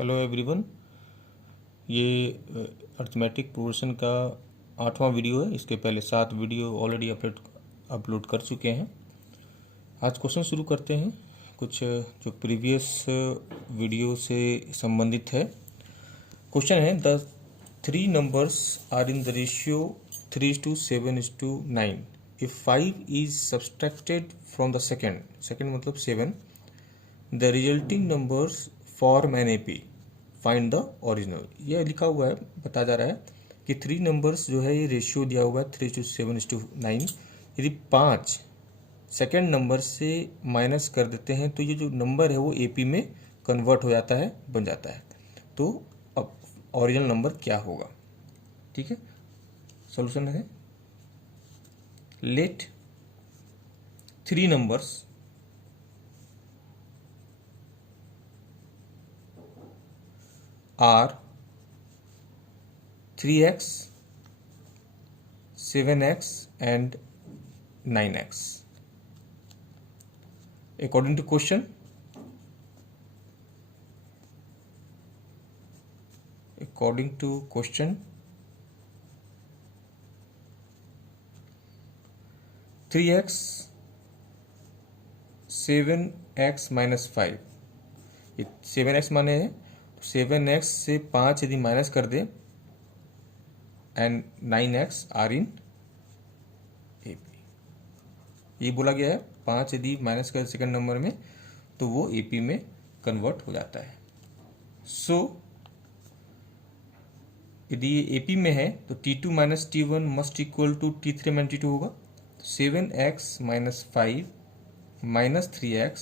Hello everyone. ये arithmetic progression का 8वां video है। इसके पहले 7 वीडियो ऑलरेडी अपलोड कर चुके हैं। आज क्वेश्चन शुरू करते हैं। कुछ जो प्रीवियस वीडियो से संबंधित है। क्वेश्चन है the 3 numbers are in the ratio 3:7:9 if 5 is subtracted from the second मतलब 7 the resulting numbers form an AP find the original. यह लिखा हुआ है, बताया जा रहा है कि 3 नंबर्स जो है ये रेशियो दिया हुआ है 3:7:9। यदि 5 सेकेंड नंबर से माइनस कर देते हैं तो ये जो नंबर है वो एपी में कन्वर्ट हो जाता है, बन जाता है। तो अब ओरिजिनल नंबर क्या होगा? ठीक है, सॉल्यूशन है let 3 numbers are 3x, 7x and 9x. According to question, 3x 7x minus 5, 7x माने 7x से 5 यदि माइनस कर दे and 9x are in AP. ये बोला गया है 5 यदि माइनस कर सेकंड नंबर में तो वो एपी में कन्वर्ट हो जाता है। सो यदि ये एपी में है तो T2 minus T1 must equal to T3 minus T2 होगा। 7x minus 5 minus 3x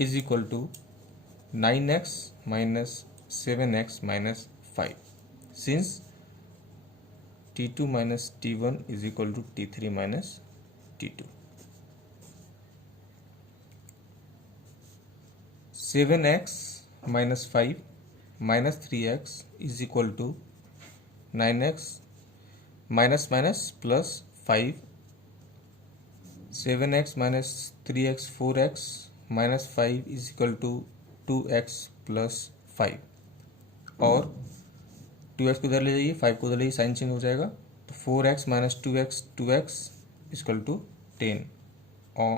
is equal to 9x minus 7x minus 5 since T2 minus T1 is equal to T3 minus T2. 7x minus 5 minus 3x is equal to 9x minus minus plus 5, 7x minus 3x 4x minus 5 is equal to 2x plus 5 और 2x को इधर ले जाइए, 5 को इधर ले जाइए, sign change हो जाएगा तो 4x minus 2x equal to 10 और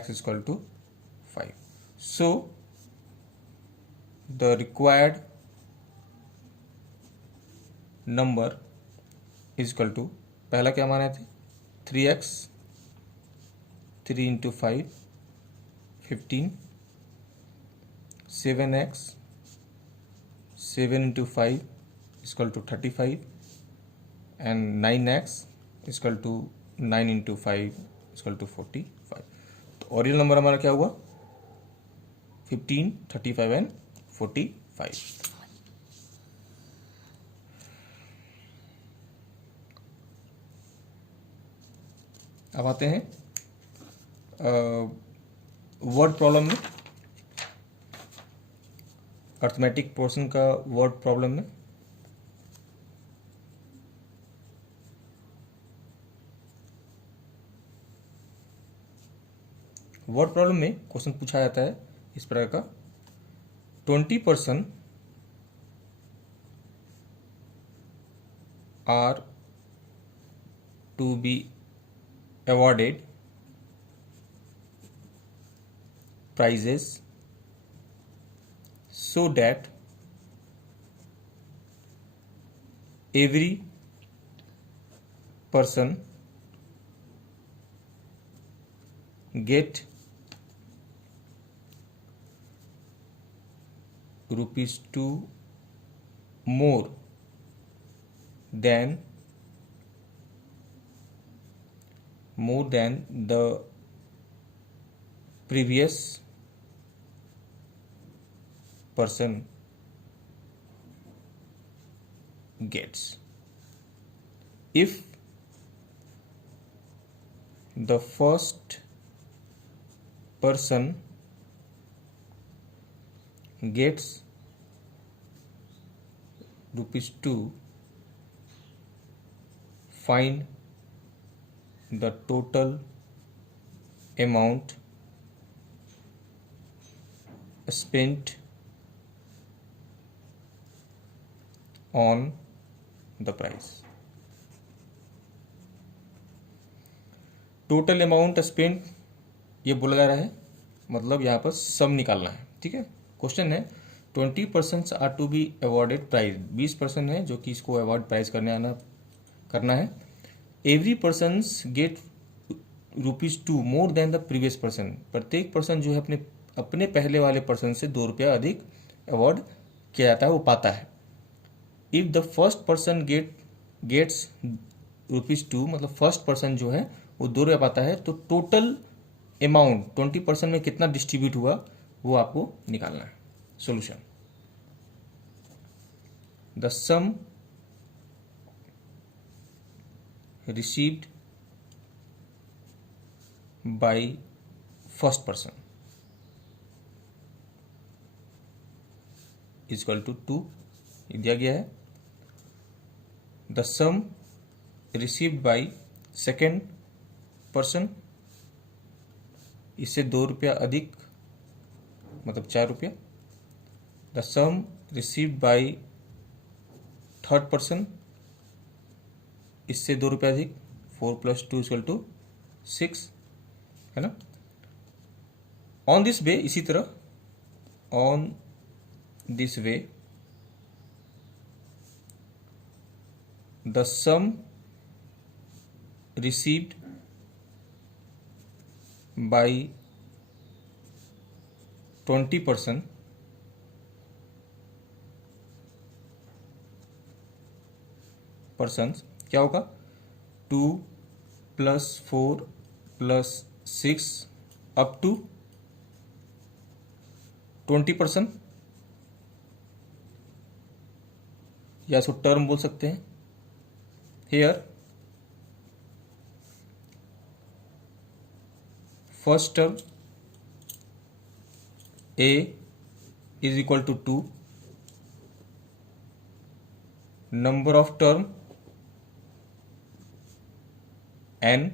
x equal to 5। So the required number is equal to, पहला क्या माने थे 3x, 3 into 5 15, 7x 7 into 5 equal to 35 and 9x equal to 9 into 5 equal to 45। तो ओरिजिनल नंबर हमारा क्या हुआ 15, 35 एंड 45। अब आते हैं वर्ड प्रॉब्लम में, अर्थमेटिक पोर्शन का वर्ड प्रॉब्लम में। वर्ड प्रॉब्लम में क्वेश्चन पूछा जाता है इस प्रकार का 20% are to be awarded prizes so that every person get ₹2 more than the previous person gets if the first person gets ₹2, find the total amount spent on the price. Total amount spent ये बोला जा रहा है, मतलब यहाँ पर सम निकालना है। ठीक है, क्वेश्चन है 20% are to be awarded prize, 20% है जो कि इसको अवॉर्ड प्राइज करना है। Every person get ₹2 more than the previous person, प्रत्येक पर्सन जो है अपने पहले वाले पर्सन से ₹2 अधिक अवॉर्ड किया जाता है, वो पाता है। If the first person gets ₹2, मतलब फर्स्ट पर्सन जो है वो ₹2 पाता है, तो टोटल अमाउंट 20% में कितना डिस्ट्रीब्यूट हुआ वो आपको निकालना है। Solution, the sum received by first person equal to 2 दिया गया है। The sum received by second person, इससे ₹2 अधिक मतलब ₹4। The sum received by third person, इससे ₹2 अधिक, 4 + 2 = 6, है ना। ऑन दिस वे, इसी तरह on this way the sum received by 20% क्या होगा, 2 + 4 + 6 अप टू 20%, या इसको टर्म बोल सकते हैं। Hair first term A is equal to 2, number of term n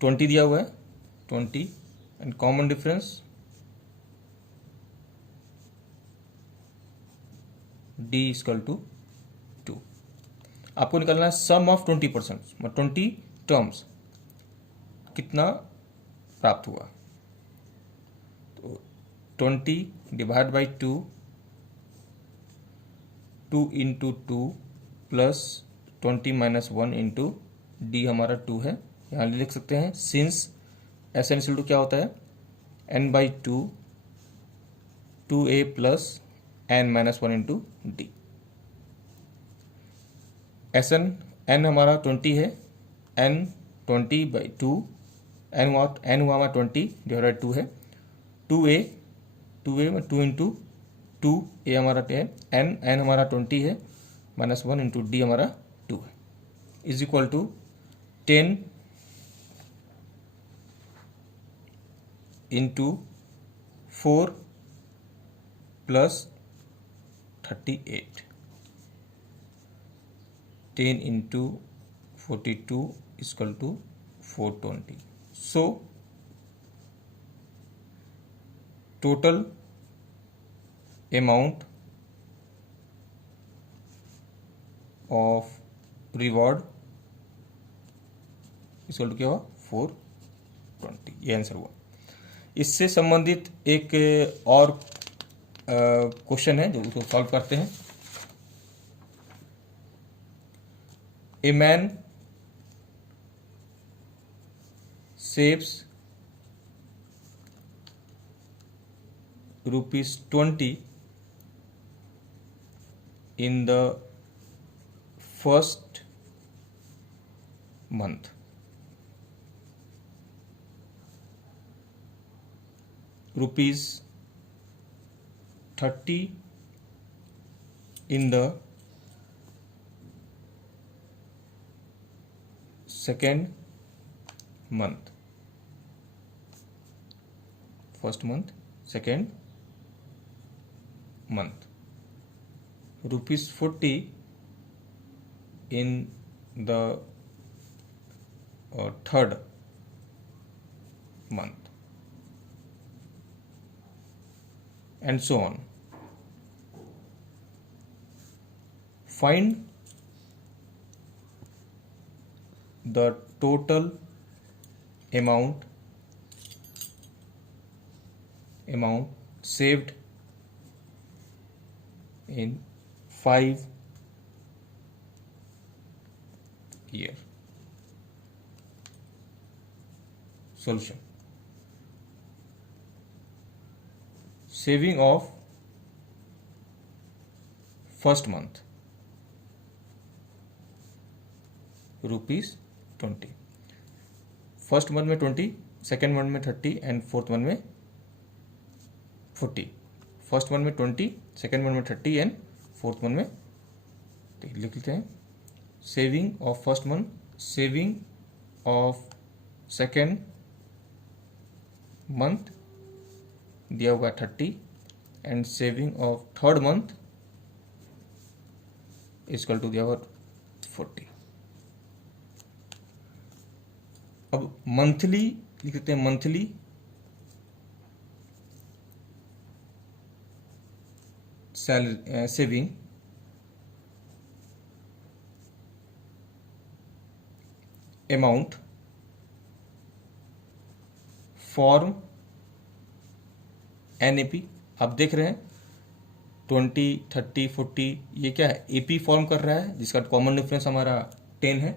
20 दिया हुआ है 20, and common difference D equal to 2। आपको निकालना है सम ऑफ 20%, मतलब 20 टर्म्स कितना प्राप्त हुआ। तो 20 divide by 2, 2 × 2 plus 20 - 1 into D हमारा 2 है। यहाँ लिख सकते हैं सिंस एस एन टू क्या होता है n/2 2a plus n - 1 into d. S n हमारा 20 है, n 20/2, n हुआ हमारा 20 डिवाइड 2 है, 2a में 2 × 2 a हमारा 10, n हमारा 20 है, -1 इंटू डी हमारा 2 है, is equal to 10 × 4 + 38, 10 × 42 equal to 420। So total amount of reward equal to क्या हुआ 420, ये आंसर हुआ। इससे संबंधित एक और क्वेश्चन है जो उसको सॉल्व करते हैं। A man saves ₹20 in the first month, ₹30 in the second month, first month, second month, ₹40 in the third month, and so on. Find the total amount saved in 5 year. Solution. Saving of first month ₹20, first month में 20, second month में 30 and fourth month में 40. First month में 20, second month में 30 and fourth month में, तो लिख लेते हैं saving of first month, saving of second month दिया हुआ 30 and saving of third month equal to दिया हुआ 40. अब मंथली लिख देते हैं, monthly salary saving amount form an AP. आप देख रहे हैं 20, 30, 40 ये क्या है, एपी फॉर्म कर रहा है जिसका कॉमन डिफरेंस हमारा 10 है.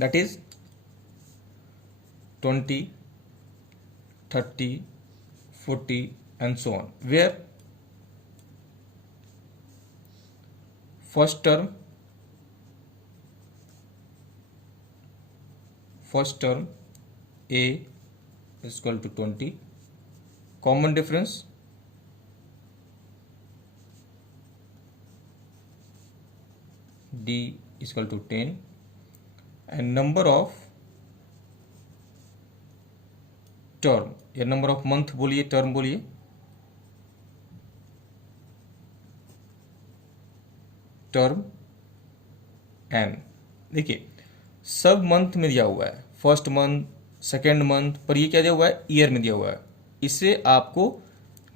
That is 20, 30, 40 and so on, where first term A is equal to 20, common difference D is equal to 10 and number of term या नंबर ऑफ मंथ बोलिए, टर्म बोलिए, टर्म एन. देखिए सब मंथ में दिया हुआ है, फर्स्ट मंथ, सेकेंड मंथ, पर ये क्या दिया हुआ है, ईयर में दिया हुआ है. इससे आपको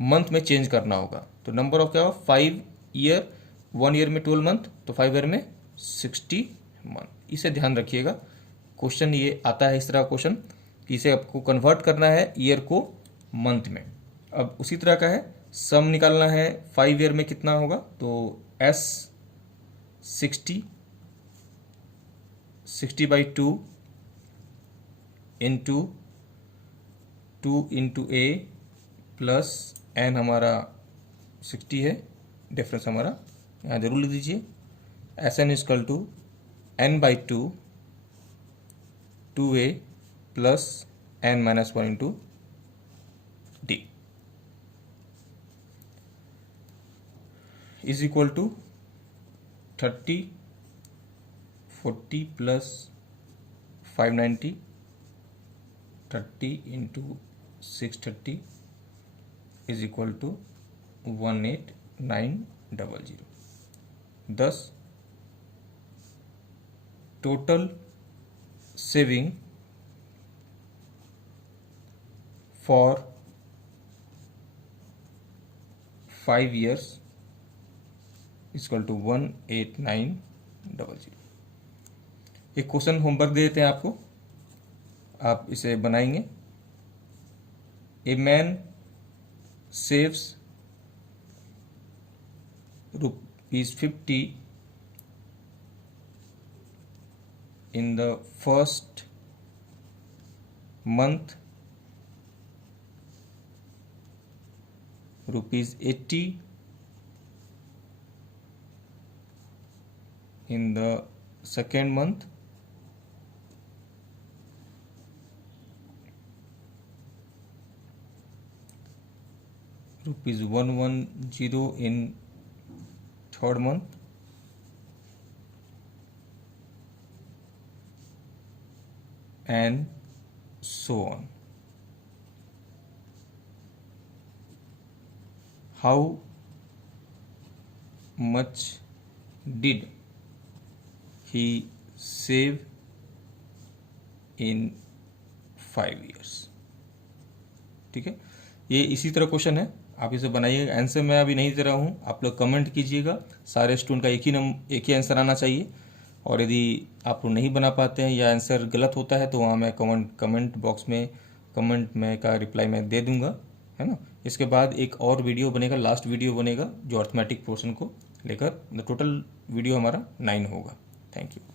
मंथ में चेंज करना होगा. तो नंबर ऑफ क्या होगा, 5 ईयर, 1 ईयर में 12 मंथ, तो 5 ईयर में 60 मंथ. इसे ध्यान रखिएगा. क्वेश्चन ये आता है इस तरह क्वेश्चन कि इसे आपको कन्वर्ट करना है ईयर को मंथ में. अब उसी तरह का है, सम निकालना है 5 ईयर में कितना होगा, तो S 60 by 2 into 2 into A plus N हमारा 60 है, डिफरेंस हमारा यहाँ जरूर लिख दीजिए. SN equal to N by 2A plus N minus 1 into D is equal to 30, 40 plus 590, 30 into 630 is equal to 18900. thus total saving for 5 years is equal to 18900. एक question homework दे देते हैं आपको, आप इसे बनाएंगे. A man saves ₹50 in the first month, ₹80 in the second month, ₹110 in third month, and so on. How much did he save in 5 years? ठीक है, ये इसी तरह क्वेश्चन है, आप इसे बनाइए। आंसर मैं अभी नहीं दे रहा हूँ, आप लोग कमेंट कीजिएगा। सारे स्टूडेंट का एक ही आंसर आना चाहिए। और यदि आप लोग नहीं बना पाते हैं या आंसर गलत होता है तो वहाँ मैं कमेंट बॉक्स में कमेंट में का रिप्लाई मैं दे दूंगा, है ना। इसके बाद एक और वीडियो बनेगा, लास्ट वीडियो बनेगा जो अर्थमेटिक पोर्शन को लेकर। टोटल वीडियो हमारा 9 होगा। Thank you.